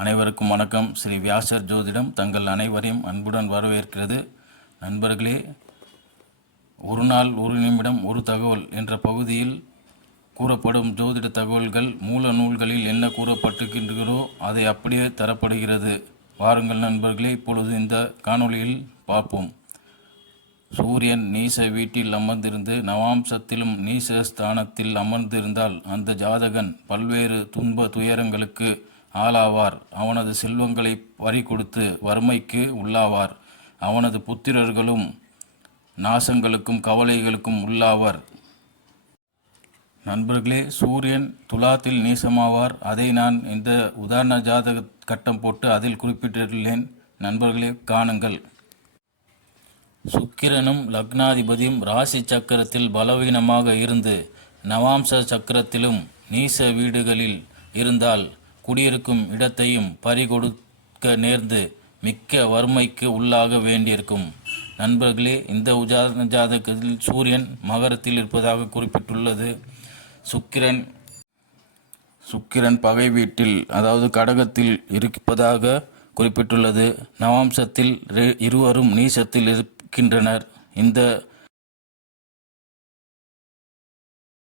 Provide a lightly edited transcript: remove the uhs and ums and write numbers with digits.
அனைவருக்கும் வணக்கம். ஸ்ரீ வியாசர் ஜோதிடம் தங்கள் அனைவரையும் அன்புடன் வரவேற்கிறது. நண்பர்களே, ஒரு நாள் ஒரு நிமிடம் ஒரு தகவல் என்ற பகுதியில் கூறப்படும் ஜோதிட தகவல்கள் மூல நூல்களில் என்ன கூறப்பட்டிருக்கின்றதோ அதை அப்படியே தரப்படுகிறது. வாருங்கள் நண்பர்களே, இப்பொழுது இந்த காணொளியில் பார்ப்போம். சூரியன் நீச வீட்டில் அமர்ந்திருந்து நவாம்சத்திலும் நீச ஸ்தானத்தில் அமர்ந்திருந்தால் அந்த ஜாதகன் பல்வேறு துன்ப துயரங்களுக்கு ஆளாவார். அவனது செல்வங்களை பறி கொடுத்து வறுமைக்கு உள்ளாவார். அவனது புத்திரர்களும் நாசங்களுக்கும் கவலைகளுக்கும் உள்ளாவர். நண்பர்களே, சூரியன் துலாத்தில் நீசமாவார். அதை நான் இந்த உதாரண ஜாதக கட்டம் போட்டு அதில் குறிப்பிட்டுள்ளேன். நண்பர்களே, காணுங்கள். சுக்கிரனும் லக்னாதிபதியும் ராசி சக்கரத்தில் பலவீனமாக இருந்து நவாம்ச சக்கரத்திலும் நீச வீடுகளில் இருந்தால் குடியிருக்கும் இடத்தையும் பறிகொடுக்க நேர்ந்து மிக்க வறுமைக்கு உள்ளாக வேண்டியிருக்கும். நண்பர்களே, இந்த ஜாதகத்தில் சூரியன் மகரத்தில் இருப்பதாக குறிப்பிட்டுள்ளது. சுக்கிரன் பகை வீட்டில் அதாவது கடகத்தில் இருப்பதாக குறிப்பிட்டுள்ளது. நவாம்சத்தில் இருவரும் நீசத்தில் இருக்கின்றனர். இந்த